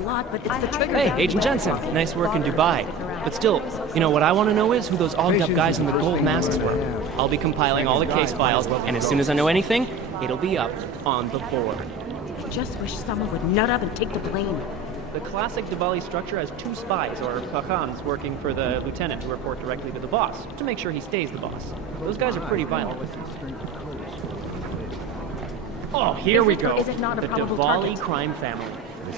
a lot, but it's the trigger. Hey, Agent Jensen, nice work in Dubai. But still, you know what I want to know is who those ogged-up guys in the gold masks were. I'll be compiling all the case files, and as soon as I know anything, it'll be up on the board. Just wish someone would nut up and take the blame. The classic Diwali structure has two spies, or pakhans, working for the lieutenant who report directly to the boss, to make sure he stays the boss. Those guys are pretty violent. Oh, here we go. The Diwali crime family.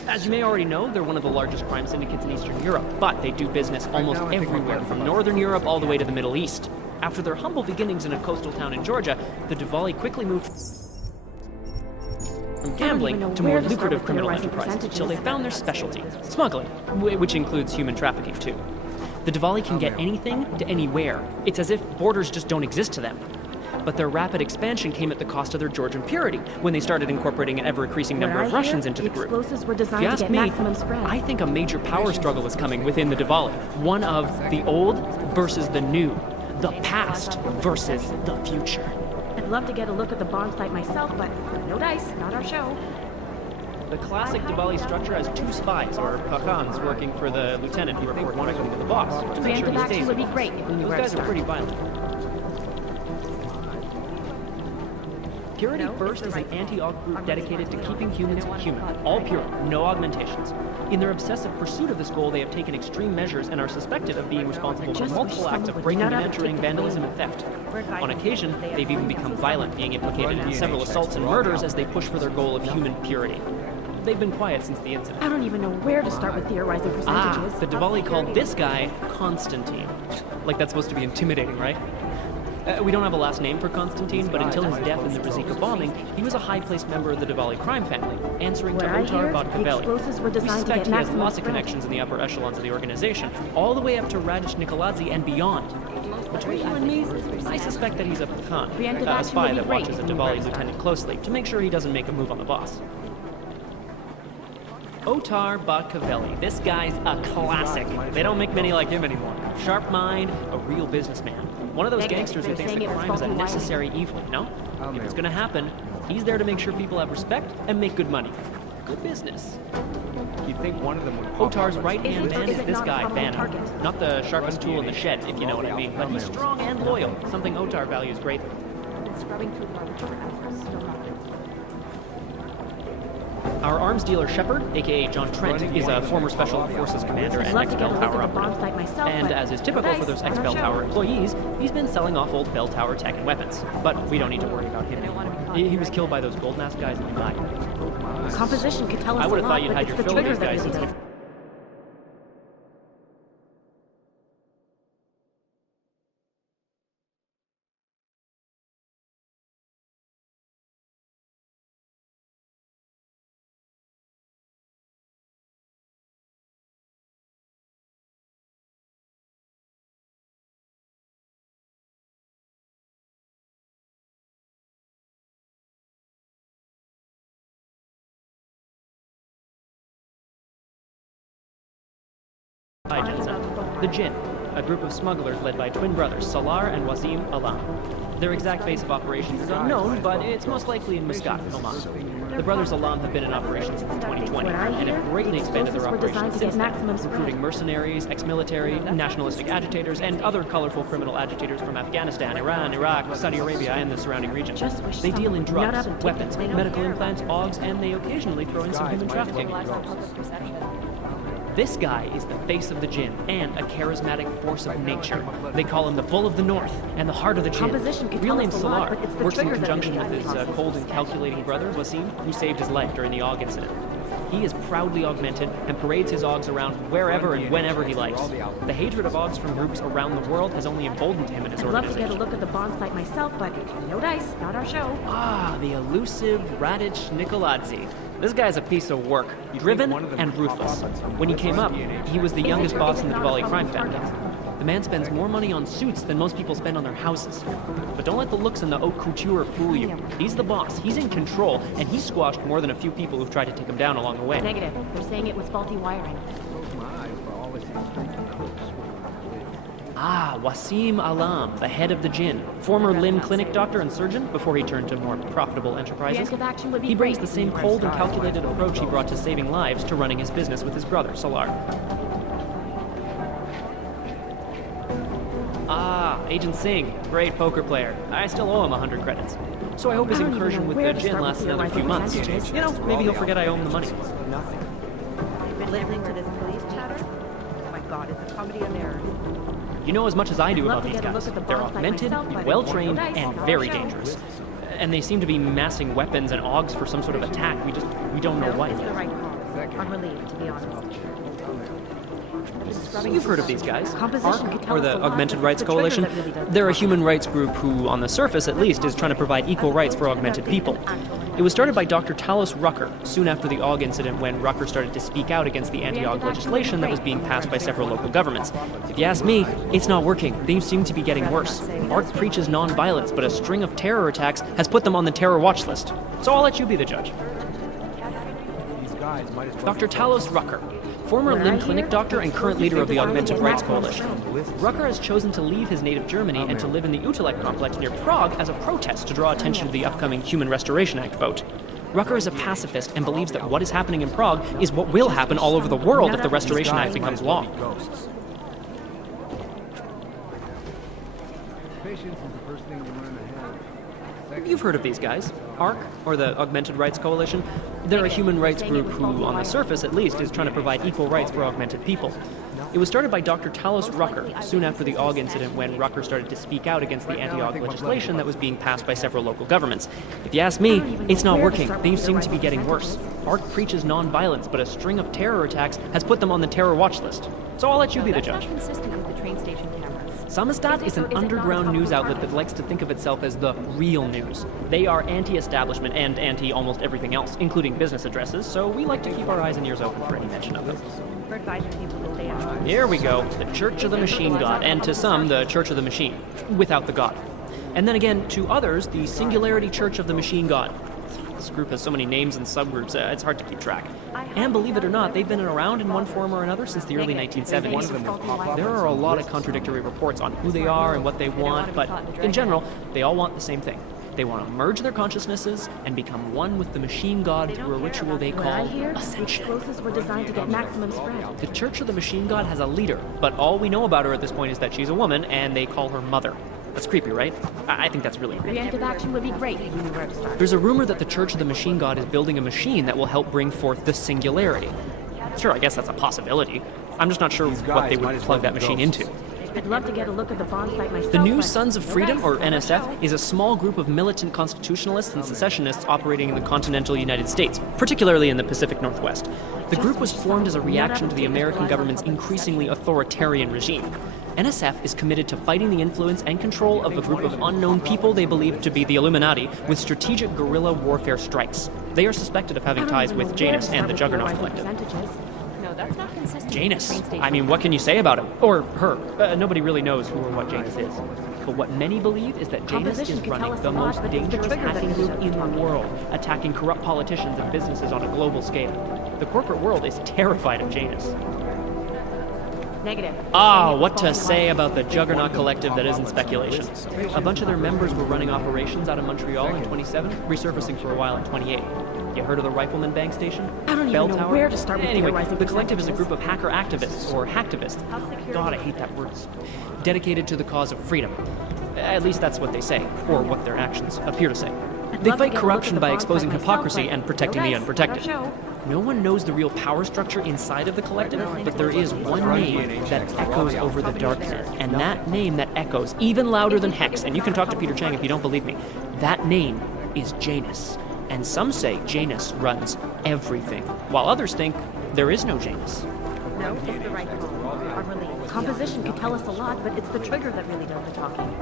As you may already know, they're one of the largest crime syndicates in Eastern Europe, but they do business almost everywhere, from Northern Europe all the way to the Middle East. After their humble beginnings in a coastal town in Georgia, the Diwali quickly moved from gambling to more lucrative criminal enterprises until they found their specialty, smuggling, which includes human trafficking too. The Diwali can get anything to anywhere. It's as if borders just don't exist to them. But their rapid expansion came at the cost of their Georgian purity when they started incorporating an ever-increasing number of Russians into the group. If you ask me, I think a major power struggle is coming within the Diwali. One of the old versus the new. The past versus the future. I'd love to get a look at the bomb site myself, but no dice, not our show. The classic Diwali structure has two spies, or pakhans, working for the lieutenant who report directly to the boss, to make sure he stays. Would be great if we knew Those where to guys are start. pretty violent. Purity First is an anti-aug group dedicated to keeping humans human, all pure, no augmentations. In their obsessive pursuit of this goal, they have taken extreme measures and are suspected of being responsible for multiple acts of breaking and entering, vandalism, and theft. On occasion, they've even become violent, being implicated in several assaults and murders as they push for their goal of human purity. They've been quiet since the incident. I don't even know where to start with theorizing percentages. The Diwali called this guy Constantine. Like that's supposed to be intimidating, right? We don't have a last name for Constantine, but until his death in the Rizika bombing, he was a high-placed member of the Diwali crime family, answering to Otar Vodkavelli. We suspect he has lots of connections in the upper echelons of the organization, all the way up to Radish Nikoladze and beyond. Between you and me, I suspect that he's a Pakhan, a spy that watches a Diwali lieutenant closely to make sure he doesn't make a move on the boss. Otar Vodkavelli, this guy's a classic. They don't make many like him anymore. Sharp mind, a real businessman. One of those gangsters who thinks that crime is a necessary evil, no? If it's gonna happen, he's there to make sure people have respect and make good money. Good business. You'd think one of them would Otar's right-hand man is this guy, Banner. Not the sharpest tool in the shed, if you know what I mean, but he's strong and loyal, something Otar values greatly. Our arms dealer Shepard, aka John Trent, is a former Special Forces commander and ex-Bell Tower operative. And as is typical for those ex-Bell Tower employees, he's been selling off old Bell Tower tech and weapons. But we don't need to worry about him anymore. He was killed by those gold mask guys in Dubai. Composition could tell us I would have a thought lot, you'd but had it's your the fill of trigger these guys that since really The Jinn, a group of smugglers led by twin brothers Salar and Wasim Alam. Their exact base of operations is unknown, but it's most likely in Muscat, Oman. The brothers Alam have been in operation since 2020 and have greatly expanded their operations since then, recruiting mercenaries, ex-military, nationalistic agitators, and other colorful criminal agitators from Afghanistan, Iran, Iraq, Saudi Arabia, and the surrounding region. They deal in drugs, weapons, medical implants, augs, and they occasionally throw in some human trafficking. This guy is the face of the Jinn and a charismatic force of nature. They call him the Bull of the North and the Heart of the Jinn. Real name Salar, works in conjunction with his cold and calculating brother, Wasim, who saved his life during the AUG incident. He is proudly augmented and parades his AUGs around wherever and whenever he likes. The hatred of AUGs from groups around the world has only emboldened him and his organization. I'd love to get a look at the bomb site myself, but no dice, not our show. The elusive Radish Nikoladze. This guy's a piece of work, driven and ruthless. When he came up, he was the youngest boss in the Diwali crime family. The man spends more money on suits than most people spend on their houses. But don't let the looks and the haute couture fool you. He's the boss, he's in control, and he squashed more than a few people who've tried to take him down along the way. Negative. They're saying it was faulty wiring. Ah, Wasim Alam, the head of the Jinn, former limb clinic doctor and surgeon before he turned to more profitable enterprises. Preemptive action would be He brings great. the same cold and calculated approach he brought to saving lives to running his business with his brother, Salar. Ah, Agent Singh, great poker player. I still owe him 100 credits. So I hope his I don't even incursion know with where the to Jinn start lasts with another few theorizing months. percentages. You know, maybe he'll forget I owe him the money. Nothing. Been listening to this police chatter? Oh my god, it's a comedy of errors. You know as much as I do I'd love about to these get a guys. look at the They're bomb site augmented, myself, but well-trained, no dice. and I'll very show. dangerous. And they seem to be massing weapons and augs for some sort of attack. We don't know what It's the yet. right call. I'm relieved, to be honest. You've heard of these guys, Composition could ARC, tell or us the a lot, Augmented but Rights it's the trigger Coalition. that really does the They're a talking. human rights group who, on the surface at least, is trying to provide equal rights for augmented people. It was started by Dr. Talos Rucker, soon after the AUG incident when Rucker started to speak out against the anti-AUG legislation that was being passed by several local governments. If you ask me, it's not working. They seem to be getting worse. ARC preaches non-violence, but a string of terror attacks has put them on the terror watch list. So I'll let you be the judge. These guys might as well. Dr. Talos Rucker, former limb clinic doctor and current leader of the Augmented Rights Coalition. Rucker has chosen to leave his native Germany and to live in the Utrecht complex near Prague as a protest to draw attention to the upcoming Human Restoration Act vote. Rucker is a pacifist and believes that what is happening in Prague is what will happen all over the world if the Restoration Act becomes law. Ghosts. Patience is the first thing you learn ahead. You've heard of these guys, ARC, or the Augmented Rights Coalition. They're a human rights group who, on the surface at least, is trying to provide equal rights for augmented people. It was started by Dr. Talos Rucker, soon after the AUG incident when Rucker started to speak out against the anti-AUG legislation that was being passed by several local governments. If you ask me, it's not working. They seem to be getting worse. ARC preaches non-violence, but a string of terror attacks has put them on the terror watch list. So I'll let you be the judge. That's not consistent with the train station cameras. Samizdat is an underground news outlet that likes to think of itself as the real news. They are anti-establishment and anti-almost everything else, including business addresses, so we like to keep our eyes and ears open for any mention of them. We're advising people to stay out. Here we go, the Church of the Machine God, and to some, the Church of the Machine, without the God. And then again, to others, the Singularity Church of the Machine God. This group has so many names and subgroups, it's hard to keep track. And believe it or not, they've been around in one form or another since the early 1970s. There are a lot of contradictory reports on who they are and what they want, but in general, they all want the same thing. They want to merge their consciousnesses and become one with the machine god through a ritual they What I call hear, ascension. explosives were designed to get maximum spread. The Church of the Machine God has a leader, but all we know about her at this point is that she's a woman and they call her Mother. That's creepy, right? I think that's really creepy. Preemptive action would be great if you knew where to start. There's a rumor that the Church of the Machine God is building a machine that will help bring forth the singularity. Sure, I guess that's a possibility. I'm just not sure what they would plug that machine into. I'd love to get a look at the bomb site myself. The New but Sons of no Freedom, dice. or NSF, is a small group of militant constitutionalists and secessionists operating in the continental United States, particularly in the Pacific Northwest. The group was formed as a reaction to the American government's increasingly authoritarian regime. NSF is committed to fighting the influence and control of a group of unknown people they believe to be the Illuminati with strategic guerrilla warfare strikes. They are suspected of having ties with Janus and the Juggernaut Collective. No, that's not consistent. Janus. with the train station I mean, what can you say about him? Or her. Nobody really knows who or what Janus is. But what many believe is that Janus Composition is could tell running us the a lot, most but it's the dangerous trigger that hacking really group does in the the talking. world, attacking corrupt politicians and businesses on a global scale. The corporate world is terrified of Janus. Negative. Ah, what to say about the Juggernaut Collective that isn't speculation. A bunch of their members were running operations out of Montreal in 27, resurfacing for a while in 28. You heard of the Rifleman Bank Station? I don't even Bell know Tower? where to start with Anyway, theorizing the collective is a percentages. group of hacker activists, or hacktivists. God, I hate that word. Dedicated to the cause of freedom. At least that's what they say, or what their actions appear to say. They love to fight get a look corruption at the by bomb exposing site myself, hypocrisy but and protecting no the dice. unprotected. Don't show. No one knows the real power structure inside of the collective, but there is one name that echoes over the darknet. And that name that echoes, even louder than Hex, and you can talk to Peter Chang if you don't believe me, that name is Janus. And some say Janus runs everything, while others think there is no Janus. No, it's the right call. I'm relieved. Composition could tell us a lot, but it's the trigger that really does the talking.